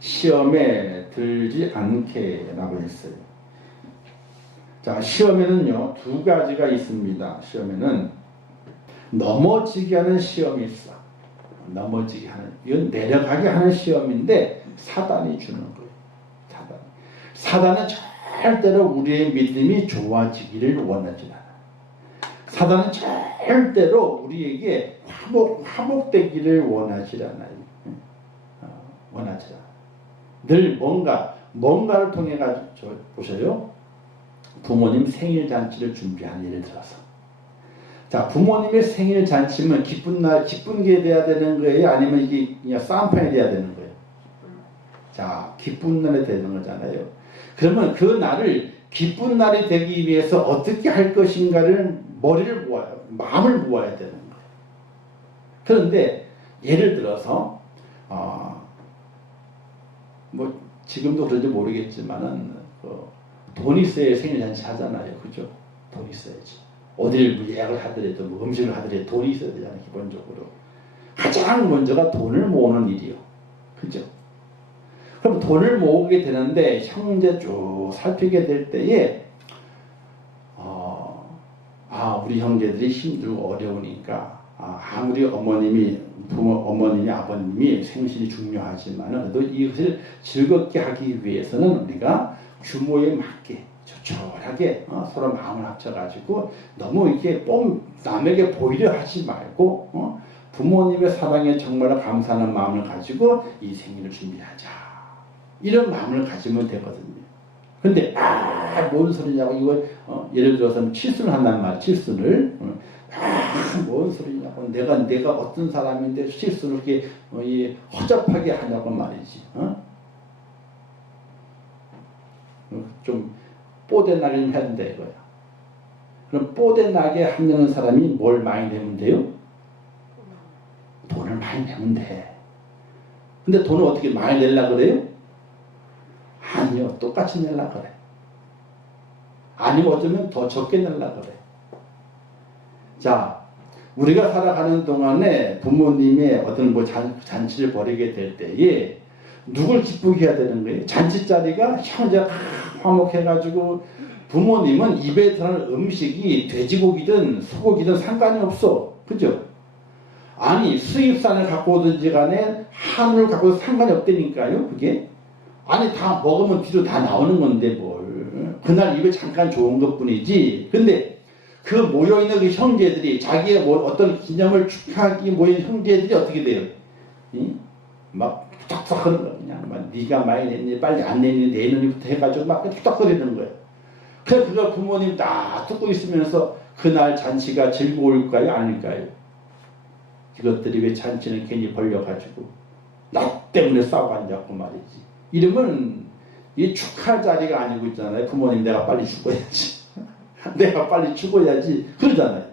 시험에 들지 않게 라고 했어요. 자, 시험에는요, 두 가지가 있습니다. 시험에는 넘어지게 하는 시험이 있어. 넘어지게 하는, 이건 내려가게 하는 시험인데 사단이 주는 거예요. 사단은 절대로 우리의 믿음이 좋아지기를 원하지 않아. 사단은 절대로 우리에게 화목되기를 원하지 않아요. 원하지 않아. 늘 뭔가를 통해 가지고 보세요. 부모님 생일 잔치를 준비한 예를 들어서. 자, 부모님의 생일 잔치면 기쁜 게 돼야 되는 거예요? 아니면 이게 그냥 싸움판이 돼야 되는 거예요? 자, 기쁜 날이 되는 거잖아요. 그러면 그 날을 기쁜 날이 되기 위해서 어떻게 할 것인가를 머리를 모아요. 마음을 모아야 되는 거예요. 그런데 예를 들어서 뭐 지금도 그런지 모르겠지만은 돈이 있어야 생일 잔치 하잖아요. 그죠? 돈이 있어야지. 어디를 예약을 하더라도 뭐 음식을 하더라도 돈이 있어야 되잖아요. 기본적으로. 가장 먼저가 돈을 모으는 일이요. 그죠? 그럼 돈을 모으게 되는데 형제 쭉 살피게 될 때에 우리 형제들이 힘들고 어려우니까 아무리 어머님이 아버님이 생신이 중요하지만 그래도 이것을 즐겁게 하기 위해서는 우리가 규모에 맞게 조촐하게 서로 마음을 합쳐가지고 너무 이렇게 남에게 보이려 하지 말고 부모님의 사랑에 정말 감사하는 마음을 가지고 이 생일을 준비하자. 이런 마음을 가지면 되거든요. 근데 뭔 소리냐고 이거 예를 들어서 칠순을 한단 말이야. 칠순을 뭔 소리냐고 내가 어떤 사람인데 칠순을 이렇게 허접하게 하냐고 말이지. 좀 뽀대나게 해야 된다 이거야. 그럼 뽀대나게 하는 사람이 뭘 많이 내면 돼요? 돈을 많이 내면 돼. 근데 돈을 어떻게 많이 내려고 그래요? 아니요, 똑같이 내려고 그래. 아니면 어쩌면 더 적게 내려고 그래. 자, 우리가 살아가는 동안에 부모님의 어떤 잔치를 벌이게 될 때에 누굴 기쁘게 해야 되는 거예요? 잔치 자리가 형제가 화목해가지고 부모님은 입에 들어가는 음식이 돼지고기든 소고기든 상관이 없어. 그죠? 아니, 수입산을 갖고 오든지 간에 한우를 갖고 오든 상관이 없다니까요, 그게. 아니, 다 먹으면 뒤로 다 나오는 건데 뭘. 그날 입에 잠깐 좋은 것 뿐이지. 근데 그 모여있는 그 형제들이 자기의 어떤 기념을 축하하기 모인 형제들이 어떻게 돼요? 막 툭툭 하는 거야. 그냥 막 네가 많이 냈니 빨리 안 냈니 내년부터 해가지고 막 툭툭거리는 거예요. 그래서 그걸 부모님 다 듣고 있으면서 그날 잔치가 즐거울까요? 아닐까요? 이것들이 왜 잔치는 괜히 벌려가지고 나 때문에 싸우고 앉았고 말이지. 이러면 이 축하 자리가 아니고 있잖아요. 부모님 내가 빨리 죽어야지. 내가 빨리 죽어야지. 그러잖아요.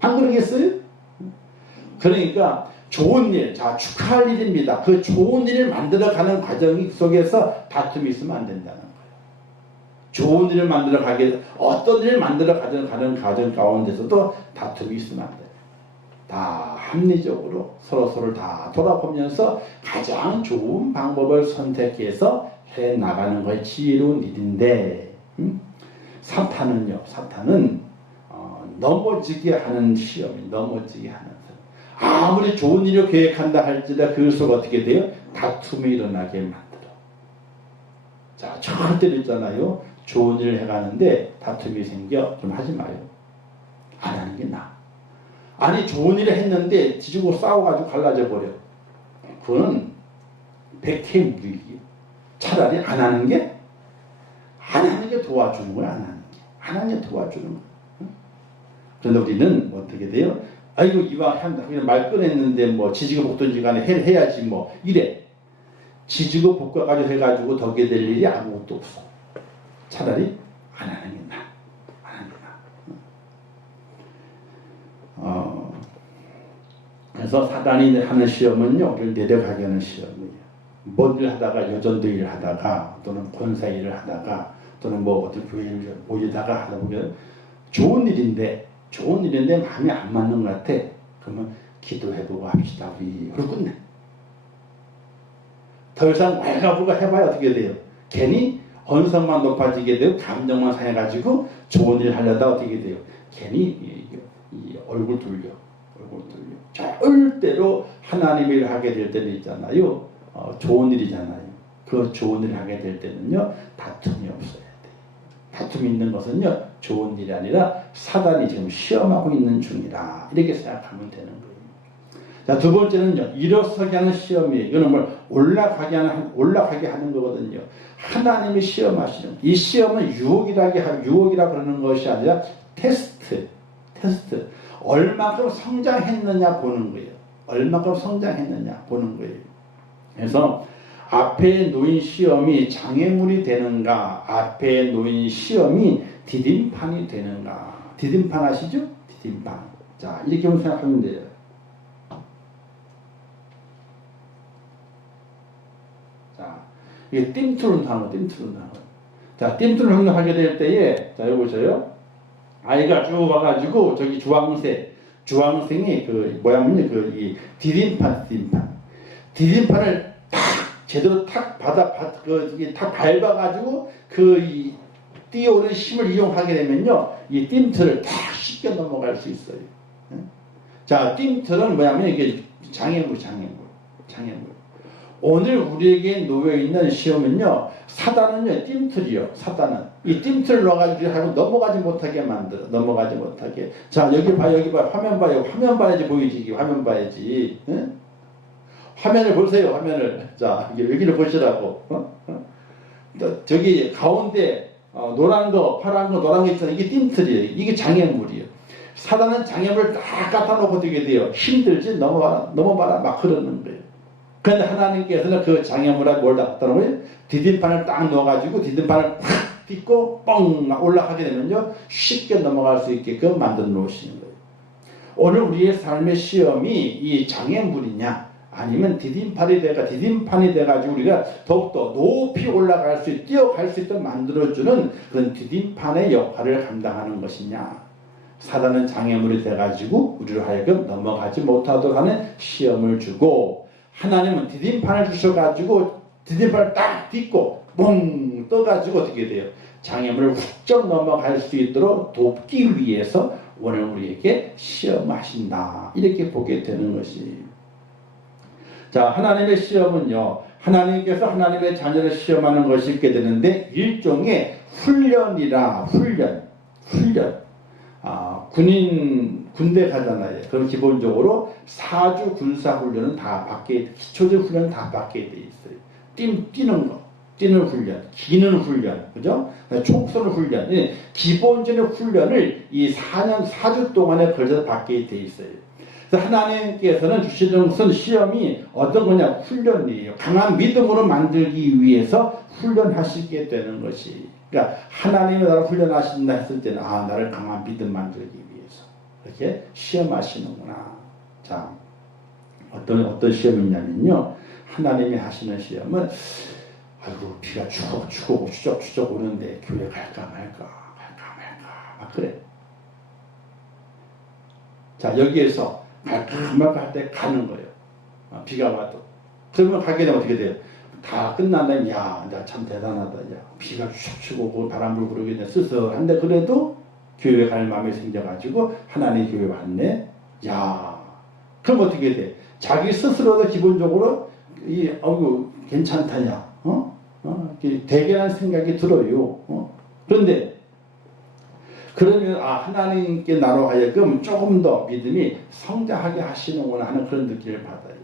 안 그러겠어요? 그러니까 좋은 일, 자 축하할 일입니다. 그 좋은 일을 만들어가는 과정 속에서 다툼이 있으면 안 된다는 거예요. 좋은 일을 만들어가게 어떤 일을 만들어가는 과정 가운데서도 다툼이 있으면 안 돼요. 다 합리적으로 서로서로 다 돌아보면서 가장 좋은 방법을 선택해서 해나가는 것이 지혜로운 일인데 사탄은 넘어지게 하는 시험이 넘어지게 하는 사람. 아무리 좋은 일을 계획한다 할지라 그것을 어떻게 돼요? 다툼이 일어나게 만들어. 자, 절대로 있잖아요. 좋은 일을 해가는데 다툼이 생겨. 좀 하지 마요. 안 하는 게 나아. 아니 좋은 일을 했는데 뒤지고 싸워가지고 갈라져 버려. 그거는 백해무익이에요. 차라리 안 하는 게 도와주는 거야. 안 하는 게 도와주는 거야. 그런데 우리는 어떻게 돼요? 아이고 이왕 그냥 말 꺼냈는데 뭐 지지고 볶든지 간에 해야지 뭐 이래. 지지고 볶아가지고 해가지고 덕에 될 일이 아무것도 없어. 차라리 안 하는 게 나아. 그래서 사단이 하는 시험은요, 우리를 내려가게 하는 시험이에요. 뭔 일 하다가, 여전도 일을 하다가, 또는 권사 일을 하다가, 또는 뭐 어떤 교회 일 모이다가 하다 보면 좋은 일인데 마음이 안 맞는 것 같아. 그러면 기도해보고 합시다. 우리. 그러고 끝내. 더 이상 왈가불가 해봐야 어떻게 돼요? 괜히 언성만 높아지게 되고 감정만 상해가지고 좋은 일 하려다 어떻게 돼요? 괜히 이 얼굴 돌려. 절대로 하나님의 일을 하게 될 때는 있잖아요. 좋은 일이잖아요. 그 좋은 일을 하게 될 때는요. 다툼이 없어야 돼요. 다툼이 있는 것은요. 좋은 일이 아니라 사단이 지금 시험하고 있는 중이라 이렇게 생각하면 되는 거예요. 자, 두 번째는요. 일어서게 하는 시험이에요. 이거는 뭘 올라가게 하는 거거든요. 하나님이 시험하시는 이 시험은 유혹이라 그러는 것이 아니라 테스트. 얼마큼 성장했느냐 보는 거예요. 얼마큼 성장했느냐 보는 거예요. 그래서 앞에 놓인 시험이 장애물이 되는가, 앞에 놓인 시험이 디딤판이 되는가. 디딤판 아시죠? 디딤판. 자, 이렇게 생각하면 돼요. 자, 이게 띵투는 단어. 자, 띵투를 하게 될 때에, 자, 여기 보세요. 아이가 쭉 와가지고 저기 주황생이 그 뭐냐면요, 이 디딤판을 탁 제대로 탁 탁 밟아가지고 이 뛰어오는 힘을 이용하게 되면요, 이 띵틀을 탁 쉽게 넘어갈 수 있어요. 자, 띵틀은 뭐냐면 이게 장애물. 오늘 우리에게 놓여있는 시험은요, 사단은요, 띵틀이요. 사단은 이 띵틀을 넣어가지고 하고 넘어가지 못하게 만들어. 넘어가지 못하게. 자, 여기 봐. 화면 봐요. 화면 봐야지 보이지. 화면 봐야지. 응? 화면을 보세요. 화면을. 자, 여기를 보시라고. 저기 가운데 노란 거, 파란 거, 노란 거 있잖아요. 이게 띵틀이에요. 이게 장애물이에요. 사단은 장애물을 딱 갖다 놓고 되게 돼요. 힘들지? 넘어봐라. 막 그러는 거예요. 그런데 하나님께서는 그 장애물에 뭘 갖다 놓으면 디딤판을 딱 넣어가지고 디딤판을 팍 딛고 뻥 올라가게 되면요, 쉽게 넘어갈 수 있게끔 만들어 놓으시는 거예요. 오늘 우리의 삶의 시험이 이 장애물이냐 아니면 디딤판이 돼가지고 우리가 더욱더 높이 올라갈 수 있고 뛰어갈 수 있도록 만들어주는 그런 디딤판의 역할을 감당하는 것이냐. 사단은 장애물이 돼가지고 우리를 하여금 넘어가지 못하도록 하는 시험을 주고, 하나님은 디딤판을 주셔가지고 디딤판을 딱 딛고 뻥 떠가지고 어떻게 돼요? 장애물을 훌쩍 넘어갈 수 있도록 돕기 위해서 오늘 우리에게 시험하신다. 이렇게 보게 되는 것이. 자, 하나님의 시험은요, 하나님께서 하나님의 자녀를 시험하는 것이 있게 되는데 일종의 훈련이라. 훈련. 군대 가잖아요. 그럼 기본적으로 사주 군사 훈련은 다 받게, 기초적 훈련은 다 받게 돼 있어요. 뛰는 훈련, 기는 훈련, 그죠? 총 쏘는 훈련, 기본적인 훈련을 이 4주 동안에 걸쳐서 받게 돼 있어요. 그래서 하나님께서는 주시는 것은 시험이 어떤 거냐? 훈련이에요. 강한 믿음으로 만들기 위해서 훈련하시게 되는 것이. 그러니까 하나님이 나를 훈련하신다 했을 때는 나를 강한 믿음 만들기 위해서 이렇게 시험하시는구나. 자, 어떤 시험이냐면요, 하나님이 하시는 시험은 아이고 비가 추적 오는데 교회 갈까 말까 막 그래. 자, 여기에서 갈까 말까 할 때 가는 거예요. 비가 와도. 그러면 가게 되면 어떻게 돼요? 다 끝난 다음에 야, 나 참 대단하다. 야, 비가 슉슉 오고 바람을 부르게 쓸쓸한데 그래도 교회 갈 마음이 생겨가지고 하나님 교회 왔네. 야, 그럼 어떻게 돼? 자기 스스로도 기본적으로 괜찮다. 야, 대견한 생각이 들어요. 그런데 그러면 하나님께 나로 하여금 조금 더 믿음이 성장하게 하시는구나 하는 그런 느낌을 받아요.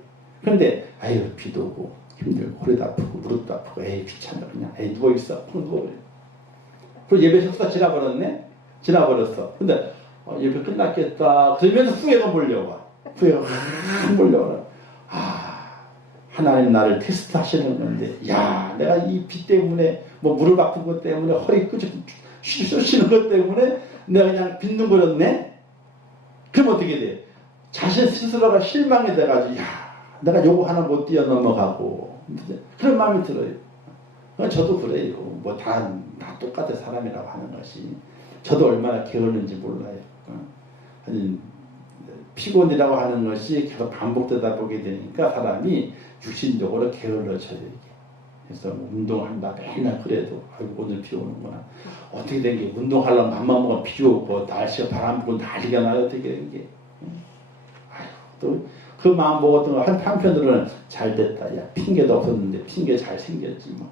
그런데 비도 오고 힘들고 허리도 아프고 무릎도 아프고 귀찮아 그냥 누워있어. 누워버려. 그리고 예배 식사 지나버렸어. 근데 예배 끝났겠다. 그러면서 후회가 몰려와. 하나님 나를 테스트 하시는 건데, 야, 내가 이 비 때문에 무릎 아픈 것 때문에 허리 쑤시는 것 때문에 내가 그냥 빈둥거렸네. 그럼 어떻게 돼? 자신 스스로가 실망이 돼가지고 내가 요거 하나 못 뛰어넘어가고 그런 마음이 들어요. 저도 그래요. 다 똑같은 사람이라고 하는 것이. 저도 얼마나 게을른지 몰라요. 피곤이라고 하는 것이 계속 반복되다 보게 되니까 사람이 육신적으로 게을러져요. 그래서 뭐 운동한다 맨날 그래도 아이고 오늘 비 오는구나. 어떻게 된 게 운동하려면 맘만 먹으면 비 오고 날씨가 바람 불고 난리가 나요. 어떻게 된 게. 아이고 또 그 마음 먹었던 거 한편으로는 잘 됐다. 야 핑계도 없었는데 핑계 잘 생겼지 뭐.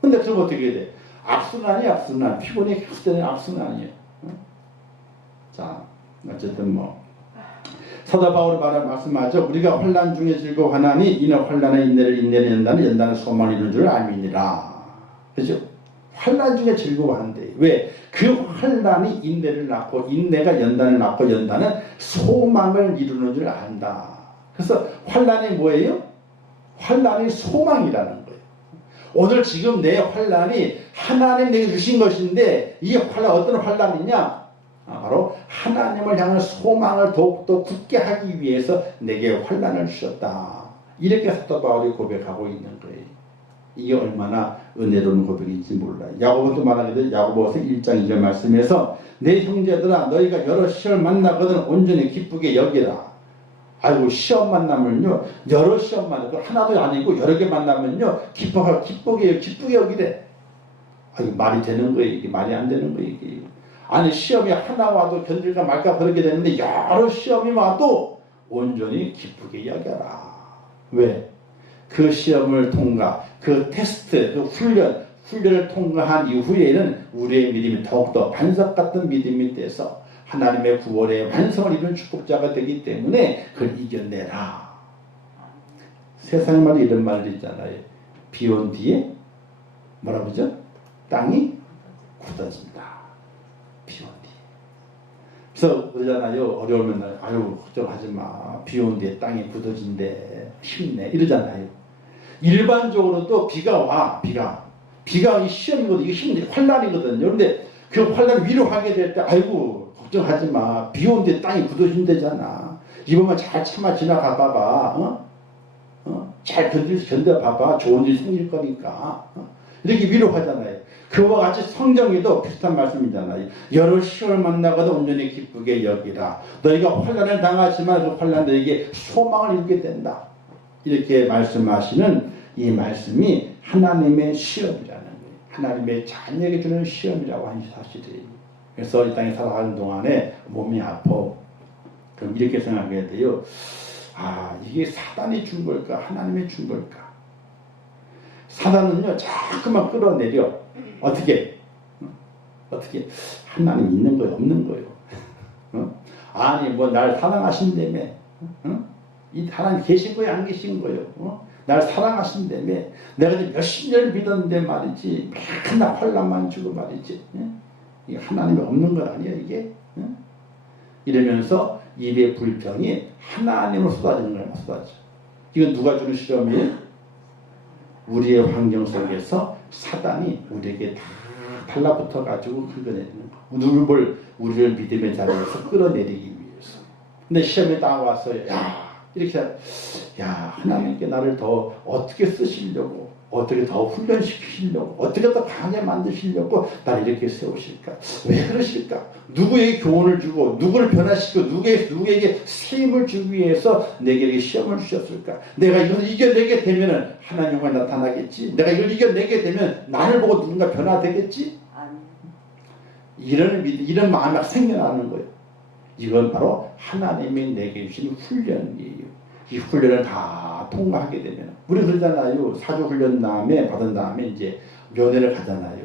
근데 그럼 어떻게 돼? 악순환이 악순환. 피곤이 계속 되는 악순환이에요. 자 어쨌든 뭐 사도 바울이 말씀하죠. 우리가 환난 중에 즐거워하나니 이는 환난의 인내를 인내는 연단은 연단의 소망을 이루는 줄 알미니라. 그죠? 환난 중에 즐거워한대. 왜? 그 환난이 인내를 낳고 인내가 연단을 낳고 연단은 소망을 이루는 줄 안다. 그래서 환난이 뭐예요? 환난이 소망이라는 거예요. 오늘 지금 내 환난이 하나님 내게 주신 것인데 이 환난 어떤 환난이냐? 바로 하나님을 향한 소망을 더욱더 굳게 하기 위해서 내게 환난을 주셨다. 이렇게 사도 바울이 고백하고 있는 거예요. 이게 얼마나 은혜로운 고백인지 몰라요. 야고보도 말하기를 야고보서 1장 2절 말씀에서 내 형제들아 너희가 여러 시험을 만나거든 온전히 기쁘게 여기라. 아이고 시험 만나면요 여러 시험 만나고 하나도 아니고 여러 개 만나면요 기쁘게 여기래. 이게 말이 되는 거예요. 이게 말이 안 되는 거예요. 이게. 아니 시험이 하나 와도 견딜까 말까 그렇게 되는데 여러 시험이 와도 온전히 기쁘게 여겨라. 왜? 그 시험을 통과, 그 테스트, 그 훈련을 통과한 이후에는 우리의 믿음이 더욱더 반석 같은 믿음이 돼서 하나님의 구원의 완성을 이룬 축복자가 되기 때문에 그걸 이겨내라. 세상 말로 이런 말이 있잖아요. 비 온 뒤에 뭐라고 그러죠? 땅이 굳어진다. 비 온 뒤에. 그래서 그러잖아요. 어려우면 아유 걱정하지 마. 비 온 뒤에 땅이 굳어진대. 힘내. 이러잖아요. 일반적으로도 비가 와. 비가 이 시험이거든. 이게 힘내. 환난이거든요. 그런데 그 환난을 위로하게 될 때 아이고 걱정하지 마. 비 온 뒤에 땅이 굳어진대잖아. 이번만 잘 참아 지나가 봐봐. 잘 견뎌봐봐. 좋은 일 생길 거니까. 이렇게 위로하잖아요. 그와 같이 성경에도 비슷한 말씀이잖아요. 여러 시험을 만나고도 온전히 기쁘게 여기라. 너희가 환난을 당하지만 그 환난 너희에게 소망을 이루게 된다. 이렇게 말씀하시는 이 말씀이 하나님의 시험이라는 거예요. 하나님의 자녀에게 주는 시험이라고 하는 사실이에요. 그래서 이 땅에 살아가는 동안에 몸이 아파. 그럼 이렇게 생각해야 돼요. 이게 사단이 준 걸까? 하나님이 준 걸까? 사단은요, 자꾸만 끌어내려. 어떻게? 하나님 있는 거예요? 없는 거예요? 아니, 뭐, 날 사랑하신다며. 이 하나님 계신 거예요? 안 계신 거예요? 날 사랑하신다며. 내가 지금 몇십 년을 믿었는데 말이지. 맨날 환난만 주고 말이지. 이게 하나님이 없는 거 아니에요, 이게? 이러면서 입의 불평이 하나님으로 쏟아지는 거예요, 쏟아져. 이건 누가 주는 시험이에요? 우리의 환경 속에서 사단이 우리에게 다 달라붙어가지고 긁어내리는 거. 우리를 믿음의 자리에서 끌어내리기 위해서. 근데 시험에 다가와서 이렇게 하나님께 나를 더 어떻게 쓰시려고, 어떻게 더 훈련시키시려고, 어떻게 더 강하게 만드시려고 나를 이렇게 세우실까? 왜 그러실까? 누구에게 교훈을 주고 누구를 변화시키고 누구에게 세임을 주기 위해서 내게 이렇게 시험을 주셨을까? 내가 이걸 이겨내게 되면 하나님과 나타나겠지? 내가 이걸 이겨내게 되면 나를 보고 누군가 변화되겠지? 이런 마음이 생겨나는 거예요. 이건 바로 하나님이 내게 주신 훈련이에요. 이 훈련을 다 통과하게 되면 우리 그러잖아요. 사주 훈련 받은 다음에 이제 면회를 가잖아요.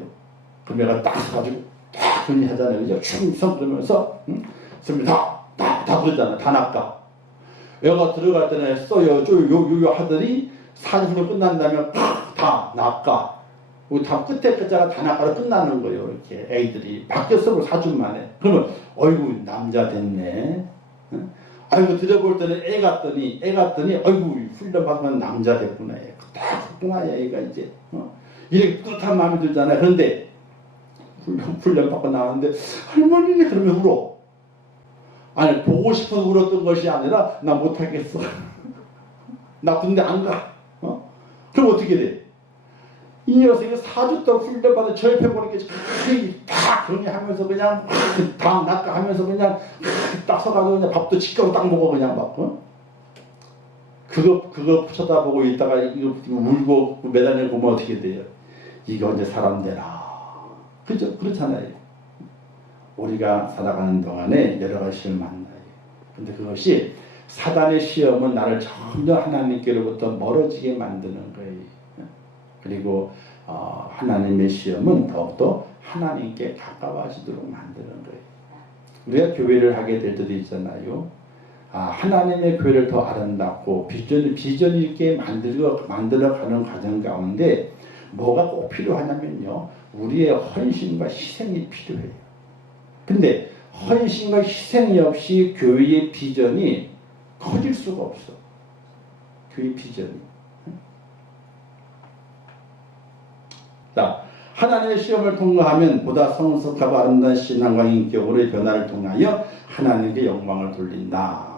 그 면회가 딱 가지고 딱 정리하잖아요. 그죠? 충성 그러면서 선생님 다 그러잖아요. 다 낚아. 애가 들어갈 때는 써요. 요 하더니 사주 훈련 끝난 다음에 다 낚아. 다 끝에 끝자가 다 낚아로 끝나는 거예요. 이렇게 애들이 바뀌었어. 4주 만에. 그러면 어이구 남자 됐네. 아이고 들어볼 때는 애 같더니 아이고 훈련 받으면 남자 됐구나. 다 컸구나 애가 이제. 이렇게 뿌듯한 마음이 들잖아요. 그런데 훈련 받고 나왔는데 할머니 그러면 울어. 아니 보고 싶어서 울었던 것이 아니라 나 못하겠어. 나 군대 안 가. 그럼 어떻게 돼? 이 녀석이 4주 동안 훈련받아 절패보니까 다 정리하면서 그냥 다 낚아하면서 그냥 딱 서가지고 그냥 밥도 직가로 딱 먹어 그냥 막. 그거 쳐다보고 있다가 이거 울고 매달리고 보면 어떻게 돼요? 이게 언제 사람 되나? 그죠? 그렇잖아요. 우리가 살아가는 동안에 여러 가지 시험을 만나요. 근데 그것이 사단의 시험은 나를 전혀 하나님께로부터 멀어지게 만드는 거예요. 그리고 하나님의 시험은 더욱더 하나님께 가까워지도록 만드는 거예요. 우리가 교회를 하게 될 때도 있잖아요. 하나님의 교회를 더 아름답고 비전 있게 만들어가는 과정 가운데 뭐가 꼭 필요하냐면요. 우리의 헌신과 희생이 필요해요. 근데 헌신과 희생이 없이 교회의 비전이 커질 수가 없어. 교회 비전이. 자, 하나님의 시험을 통과하면 보다 성숙하고 아름다운 신앙과 인격으로의 변화를 통하여 하나님께 영광을 돌린다.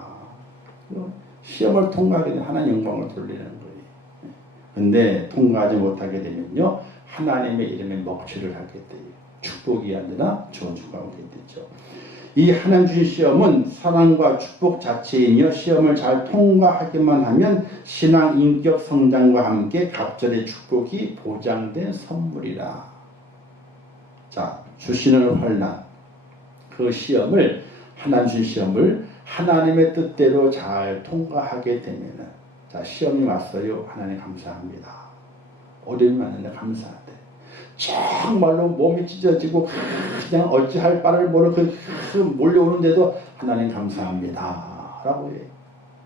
시험을 통과하게 되면 하나님 영광을 돌리는 거예요. 근데 통과하지 못하게 되면요. 하나님의 이름에 먹칠을 하게 돼요. 축복이 아니라 저주가 오게 되죠. 이 하나님 주신 시험은 사랑과 축복 자체이며 시험을 잘 통과하기만 하면 신앙 인격 성장과 함께 갑절의 축복이 보장된 선물이라. 자, 주시는 환난, 그 시험을 하나님 주신 시험을 하나님의 뜻대로 잘 통과하게 되면은, 자, 시험이 왔어요. 하나님 감사합니다. 어려움이 왔는데 감사한데. 정말로 몸이 찢어지고 그냥 어찌할 바를 모르고 몰려오는데도 하나님 감사합니다 라고 해요.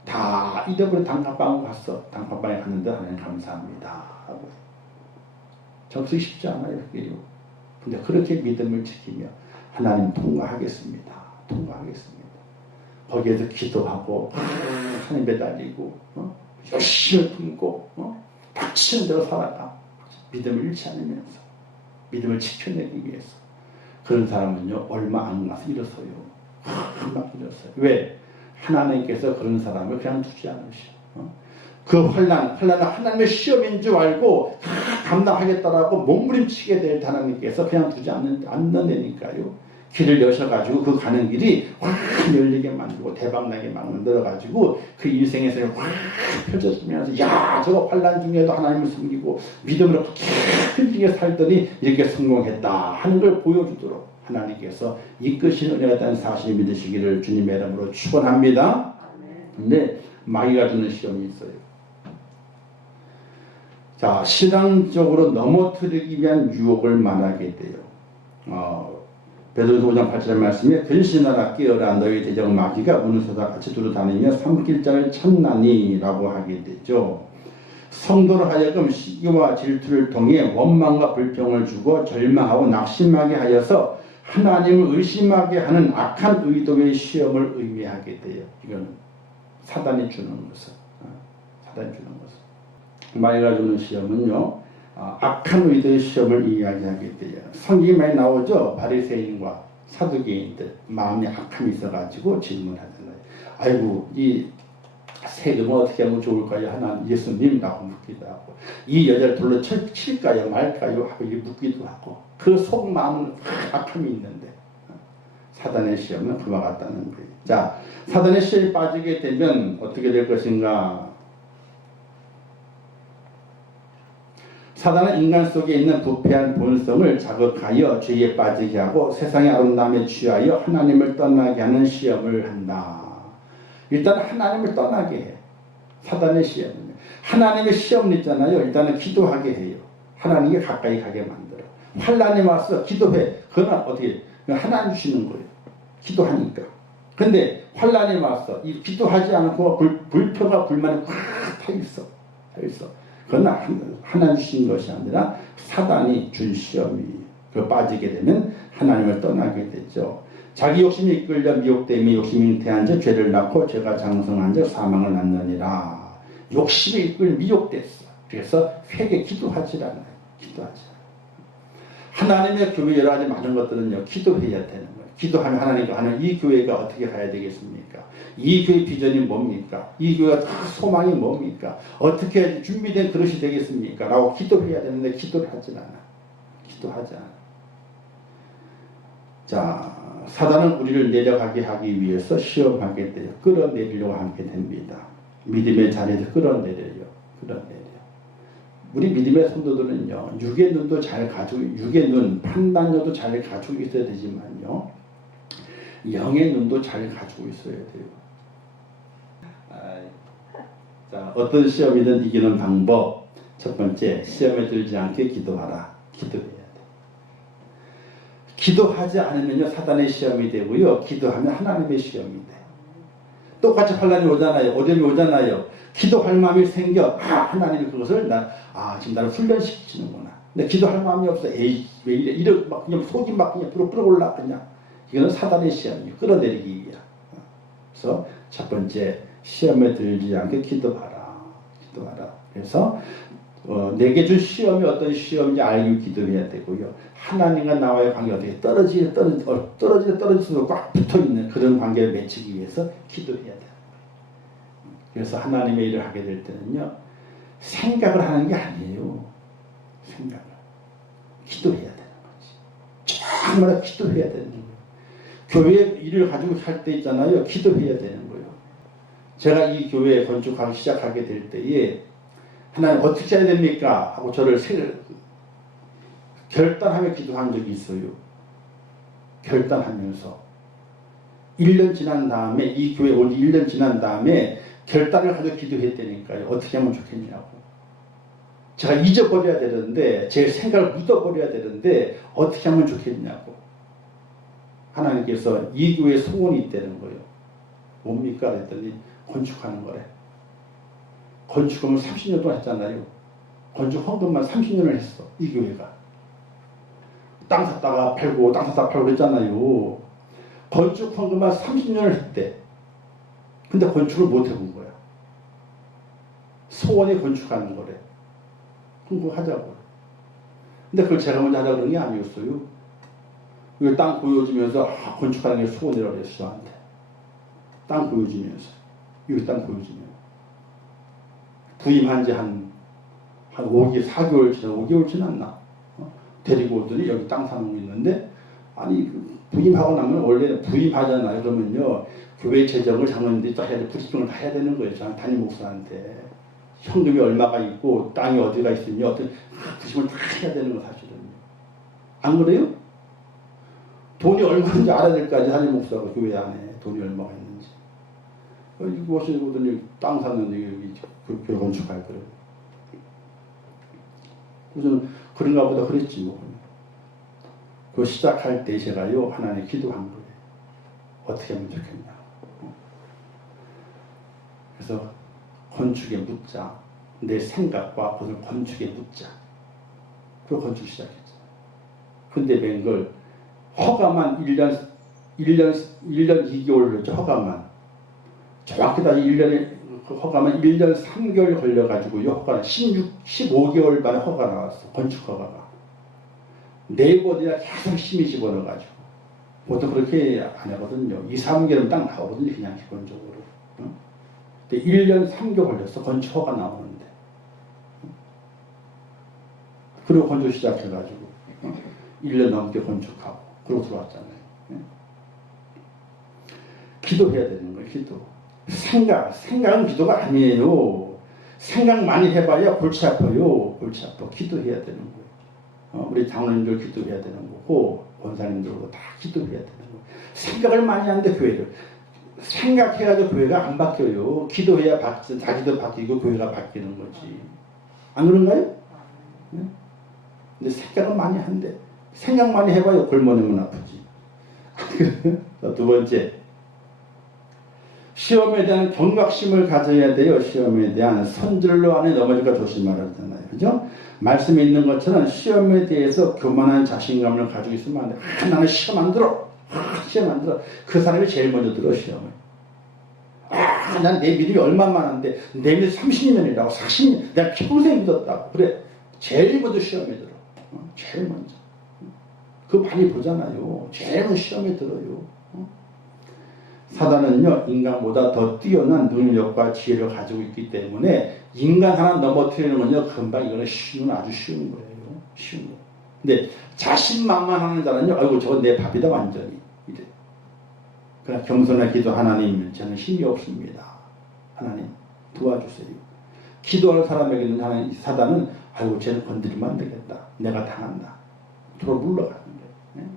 다 잊어버린 단칸방을 갔어. 단칸방에 갔는데 하나님 감사합니다 라고 해요. 접수기 쉽지 않아요. 그게요. 근데 그렇게 믿음을 지키며 하나님 통과하겠습니다. 통과하겠습니다. 거기에서 기도하고 하나님 매달리고 열심히 품고 닥치는 대로 살아가. 믿음을 잃지 않으면서 믿음을 지켜내기 위해서. 그런 사람은요 얼마 안 가서 일어서요. 금방 일어서요. 왜? 하나님께서 그런 사람을 그냥 두지 않으셔. 그 환난은 하나님의 시험인 줄 알고 감당하겠다라고 몸부림치게 될 하나님께서 그냥 두지 않는다니까요. 길을 여셔가지고 그 가는 길이 확 열리게 만들고 대박나게 만들어가지고 그 인생에서 확 펼쳐지면서 야 저거 환난 중에도 하나님을 섬기고 믿음으로 힘들게 살더니 이렇게 성공했다 하는 걸 보여주도록 하나님께서 이끄신 은혜가 있다는 사실을 믿으시기를 주님의 이름으로 축원합니다. 근데 마귀가 주는 시험이 있어요. 자, 신앙적으로 넘어뜨리기 위한 유혹을 말하게 돼요. 베드로서 5장 8절 말씀에 근신하라 깨어라 너희 대적 마귀가 우는 소다 같이 두루다니며 삼킬 자를 찾나니 라고 하게 되죠. 성도로 하여금 시기와 질투를 통해 원망과 불평을 주고 절망하고 낙심하게 하여서 하나님을 의심하게 하는 악한 의도의 시험을 의미하게 돼요. 이건 사단이 주는 것은. 사단이 주는 것은. 마귀가 주는 시험은요. 악한 의도의 시험을 이야기하게 돼요. 성경이 많이 나오죠. 바리새인과 사두개인들 마음이 악함이 있어가지고 질문하잖아요. 아이고 이 세금을 어떻게 하면 좋을까요? 하나님 예수님이라고 묻기도 하고 이 여자를 돌로 칠까요 말까요 하고 묻기도 하고 그 속마음은 악함이 있는데 사단의 시험은 그와 같다는 거예요. 자, 사단의 시험에 빠지게 되면 어떻게 될 것인가? 사단은 인간 속에 있는 부패한 본성을 자극하여 죄에 빠지게 하고 세상의 아름다움에 취하여 하나님을 떠나게 하는 시험을 한다. 일단 하나님을 떠나게 해. 사단의 시험은. 하나님의 시험은 있잖아요. 일단은 기도하게 해요. 하나님께 가까이 가게 만들어. 환난이 와서 기도해. 그러나 어떻게 하나님 주시는 거예요. 기도하니까. 근데 환난이 왔어. 이 기도하지 않고 불평과 불만이 꽉 타 있어. 그러나 하나님 주신 것이 아니라 사단이 준 시험이 빠지게 되면 하나님을 떠나게 되죠. 자기 욕심이 이끌려 미혹되며 욕심이 잉태한 자 죄를 낳고 죄가 장성한 자 사망을 낳느니라. 욕심이 이끌려 미혹됐어. 그래서 회개 기도하지 않아요. 기도하지 않아요. 하나님의 교회 여러 가지 많은 것들은요. 기도해야 되는 거예요. 기도하면 하나님과 하는 이 교회가 어떻게 가야 되겠습니까? 이 교회 비전이 뭡니까? 이 교회가 소망이 뭡니까? 어떻게 준비된 그릇이 되겠습니까? 라고 기도해야 되는데 기도를 하지 않아. 기도하지 않아. 자, 사단은 우리를 내려가게 하기 위해서 시험하게 돼요. 끌어내리려고 하게 됩니다. 믿음의 자리에서 끌어내려요. 끌어내려. 우리 믿음의 성도들은요, 육의 눈도 잘 가지고, 육의 눈, 판단력도 잘 가지고 있어야 되지만요, 영의 눈도 잘 가지고 있어야 돼요. 자, 어떤 시험이든 이기는 방법. 첫 번째, 시험에 들지 않게 기도하라. 기도해야 돼. 기도하지 않으면요, 사단의 시험이 되고요, 기도하면 하나님의 시험이 돼. 똑같이 환난이 오잖아요. 어려움이 오잖아요. 기도할 마음이 생겨. 하나님이 그것을 지금 나를 훈련시키시는구나. 근데 기도할 마음이 없어. 에이, 왜 이래? 이래, 막 그냥 속이 막 그냥 끌어올라, 그냥. 이거는 사단의 시험이에요. 끌어내리기 위한. 그래서 첫 번째, 시험에 들지 않게 기도하라. 기도하라. 그래서 내게 준 시험이 어떤 시험인지 알고 기도해야 되고요. 하나님과 나와의 관계가 어떻게 떨어지도록 꽉 붙어있는 그런 관계를 맺기 위해서 기도해야 돼요. 그래서 하나님의 일을 하게 될 때는요, 생각을 하는 게 아니에요. 생각을. 기도해야 되는 거지. 정말 기도해야 되는 거예요. 교회 일을 가지고 할 때 있잖아요. 기도해야 되는 거예요. 제가 이 교회 건축하기 시작하게 될 때에 하나님 어떻게 해야 됩니까? 하고 저를 결단하며 기도한 적이 있어요. 결단하면서 1년 지난 다음에, 이 교회 온 1년 지난 다음에 결단을 가지고 기도했다니까요. 어떻게 하면 좋겠냐고. 제가 잊어버려야 되는데, 제 생각을 묻어버려야 되는데 어떻게 하면 좋겠냐고. 하나님께서 이 교회에 소원이 있다는 거예요. 뭡니까? 그랬더니 건축하는 거래. 건축을 30년 동안 했잖아요. 건축 헌금만 30년을 했어. 이 교회가. 땅 샀다가 팔고 땅 샀다가 팔고 그랬잖아요. 건축 헌금만 30년을 했대. 근데 건축을 못 해본 거야. 소원이 건축하는 거래. 그거 하자고. 근데 그걸 제가 먼저 하자고 그런 게 아니었어요. 이거 땅 보여주면서 건축하는 게 소원이라고 그랬어. 저한테. 땅 보여주면서. 이거 땅 보여주면. 부임한 지 한 5개월, 4개월 지나, 5개월 지났나? 데리고 오더니 여기 땅 사는 거 있는데, 아니, 부임하고 나면 원래 부임하잖아요. 그러면요, 교회 재정을 장로님들이 또 해야 돼. 부집행을 다 해야 되는 거예요. 저는 담임 목사한테. 현금이 얼마가 있고, 땅이 어디가 있으며, 어떤 부집행을 다 해야 되는 거 사실은요. 안 그래요? 돈이 얼마인지 알아야 될 거 아니에요. 담임 목사가 교회 안에 돈이 얼마가 있는지. 이곳에 오더니 땅 샀는데 여기 교회 건축할 거예요. 그래서 그런가 보다 그랬지 뭐. 그 시작할 때 제가요, 하나님 기도한 거예요. 어떻게 하면 좋겠냐. 그래서 건축에 묻자. 내 생각과 그것을 건축에 묻자. 그리고 건축 시작했죠. 근데 뵌 걸 허가만 1년 2개월 걸렸죠. 허가만. 정확히 따지 1년에 허가만 1년 3개월 걸려가지고요. 허가는 15개월 만에 허가 나왔어. 건축 허가가. 네이버에다 계속 힘이 집어넣어가지고. 보통 그렇게 안 하거든요. 2, 3개월은 딱 나오거든요. 그냥 기본적으로. 근데 1년 3개월 걸렸어. 건축 허가 나오는데. 그리고 건축 시작해가지고 1년 넘게 건축하고 그러고 들어왔잖아요. 기도해야 되는 거예요. 기도. 생각은 기도가 아니에요. 생각 많이 해봐야 골치 아파요. 골치 아파. 기도해야 되는 거예요. 우리 장로님들 기도해야 되는 거고, 권사님들도 다 기도해야 되는 거예요. 생각을 많이 하는데 교회를. 생각해가지고 교회가 안 바뀌어요. 기도해야 자기도 바뀌고 교회가 바뀌는 거지. 안 그런가요? 네? 근데 생각은 많이 하는데, 생각 많이 해봐요. 골머리면 아프지. 두 번째. 시험에 대한 경각심을 가져야 돼요. 시험에 대한 선질로 안에 넘어질까 조심하라 하잖아요. 그죠? 말씀에 있는 것처럼 시험에 대해서 교만한 자신감을 가지고 있으면 안 돼. 나는 시험 안 들어. 시험 안 들어. 그 사람이 제일 먼저 들어, 시험을. 난 내 믿음이 얼마 많은데, 내 믿음 30년이라고, 40년, 내가 평생 믿었다고. 그래. 제일 먼저 시험에 들어. 제일 먼저. 그거 많이 보잖아요. 제일 먼저 시험에 들어요. 사단은요, 인간보다 더 뛰어난 능력과 지혜를 가지고 있기 때문에 인간 하나 넘어뜨리는 건요, 금방 이거는 아주 쉬운 거예요. 쉬운 거. 근데 자신만만하는 자는요, 아이고 저건 내 밥이다 완전히. 이래. 그냥 겸손하게 기도, 하나님 저는 힘이 없습니다. 하나님 도와주세요. 기도하는 사람에게는 하나님 사단은 아이고 쟤는 건드리면 안 되겠다. 내가 당한다. 들어 물러가는 거예요.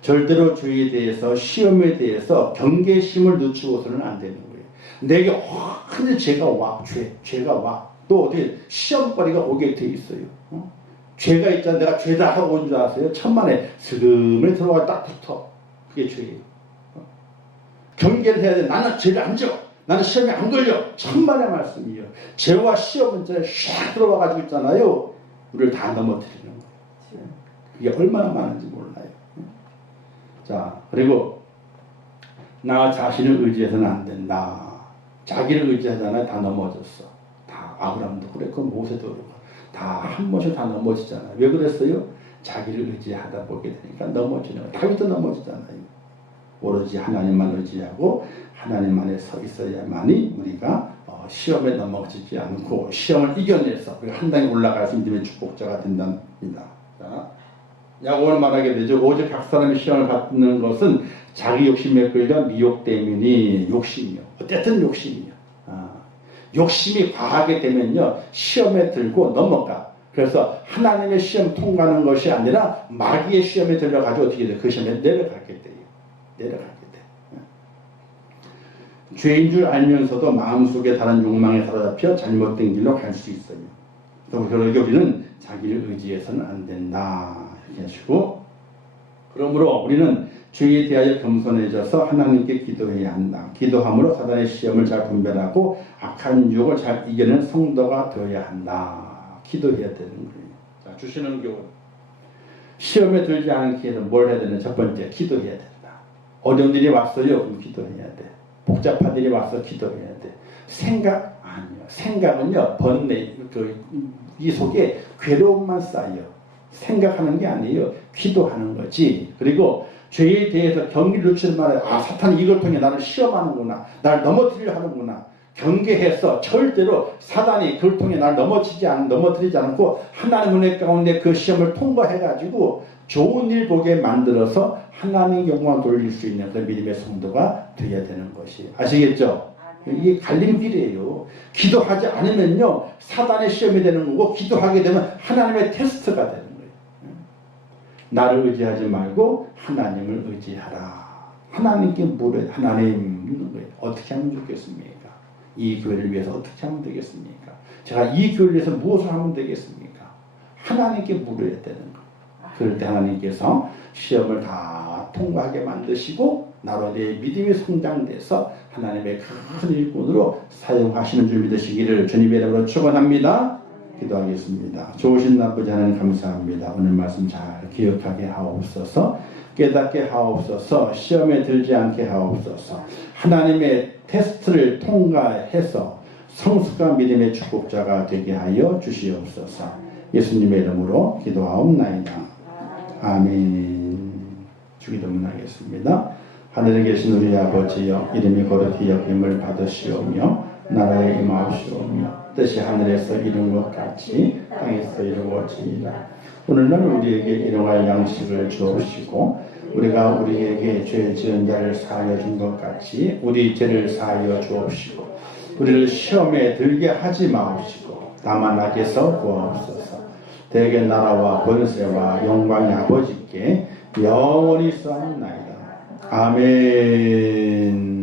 절대로 주의에 대해서 시험에 대해서 경계심을 늦추고서는 안 되는 거예요. 내게 흔히 죄가 와. 죄가 와. 또 어떻게 시험거리가 오게 돼 있어요. 죄가 있잖아. 내가 죄다 하고 온 줄 아세요? 천만에 스름에 들어가 딱 붙어. 그게 죄예요. 경계를 해야 돼. 나는 죄를 안 져. 나는 시험에 안 걸려. 천만의 말씀이에요. 죄와 시험은 쫙 들어와가지고 있잖아요. 우리를 다 넘어뜨리는 거예요. 그게 얼마나 많은지 몰라요. 자, 그리고 나 자신을 의지해서는 안 된다. 자기를 의지하잖아요. 다 넘어졌어. 다 아브라함도 그랬고 모세도 그렇고 다 한 번씩 다 넘어지잖아요. 왜 그랬어요? 자기를 의지하다 보게 되니까 넘어지는 거예요. 다윗도 넘어지잖아요. 오로지 하나님만 의지하고 하나님만에 서 있어야만이 우리가 시험에 넘어지지 않고 시험을 이겨내서 우리가 한 단계 올라가서 믿음의 축복자가 된답니다. 자, 야고보는 말하게 되죠. 오직 각 사람이 시험을 받는 것은 자기 욕심에 끌려 미혹 때문이 욕심이요. 어쨌든 욕심이요. 욕심이 과하게 되면요 시험에 들고 넘어가. 그래서 하나님의 시험 통과하는 것이 아니라 마귀의 시험에 들려가지고 어떻게 돼요? 그 시험에 내려가게 돼요. 내려가게 돼. 죄인 줄 알면서도 마음속에 다른 욕망에 사로잡혀 잘못된 길로 갈 수 있어요. 그러기 우리는 자기를 의지해서는 안 된다. 이렇게 하시고, 그러므로 우리는 주에 대하여 겸손해져서 하나님께 기도해야 한다. 기도함으로 사단의 시험을 잘 분별하고 악한 유혹을 잘 이겨내는 성도가 되어야 한다. 기도해야 되는 거예요. 자, 주시는 교훈. 시험에 들지 않기 위해서 뭘 해야 되는? 첫 번째, 기도해야 된다. 어려운 일이 왔어요. 그럼 기도해야 돼. 복잡한 일이 와서 기도해야 돼. 생각? 아니요. 생각은요, 번뇌, 이 속에 괴로움만 쌓여. 생각하는 게 아니에요. 기도하는 거지. 그리고 죄에 대해서 경기를 늦추는 말에 사탄이 이걸 통해 나를 시험하는구나. 나를 넘어뜨리려 하는구나. 경계해서 절대로 사단이 그걸 통해 나를 넘어뜨리지 않고 하나님 은혜 가운데 그 시험을 통과해가지고 좋은 일 보게 만들어서 하나님 영광 돌릴 수 있는 그 믿음의 성도가 되어야 되는 것이. 아시겠죠? 이게 갈림길이에요. 기도하지 않으면요 사단의 시험이 되는 거고, 기도하게 되면 하나님의 테스트가 되는 거예요. 나를 의지하지 말고 하나님을 의지하라. 하나님께 물어야 하나님 어떻게 하면 좋겠습니까? 이 교회를 위해서 어떻게 하면 되겠습니까? 제가 이 교회를 위해서 무엇을 하면 되겠습니까? 하나님께 물어야 되는 거예요. 그럴 때 하나님께서 시험을 다 통과하게 만드시고 나로 내 믿음이 성장돼서 하나님의 큰 일꾼으로 사용하시는 줄 믿으시기를 주님의 이름으로 축원합니다. 기도하겠습니다. 좋으신 아버지 하나님 감사합니다. 오늘 말씀 잘 기억하게 하옵소서. 깨닫게 하옵소서. 시험에 들지 않게 하옵소서. 하나님의 테스트를 통과해서 성숙한 믿음의 축복자가 되게 하여 주시옵소서. 예수님의 이름으로 기도하옵나이다. 아멘. 주기도문 하겠습니다. 하늘에 계신 우리 아버지여, 이름이 거룩히 여김을 받으시오며 나라에 임하옵시오며 뜻이 하늘에서 이룬 것 같이 땅에서 이루어지이다. 오늘날 우리에게 일용할 양식을 주옵시고 우리가 우리에게 죄 지은 자를 사하여 준 것 같이 우리 죄를 사하여 주옵시고 우리를 시험에 들게 하지 마옵시고 다만 악에서 구하옵소서. 대개 나라와 권세와 영광의 아버지께 영원히 쌓옵나이다. 아멘.